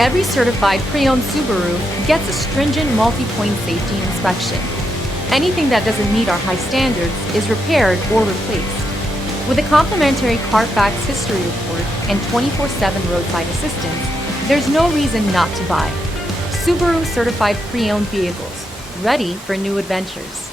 Every certified pre-owned Subaru gets a stringent multi-point safety inspection. Anything that doesn't meet our high standards is repaired or replaced. With a complimentary Carfax history report and 24/7 roadside assistance, there's no reason not to buy. Subaru certified pre-owned vehicles, ready for new adventures.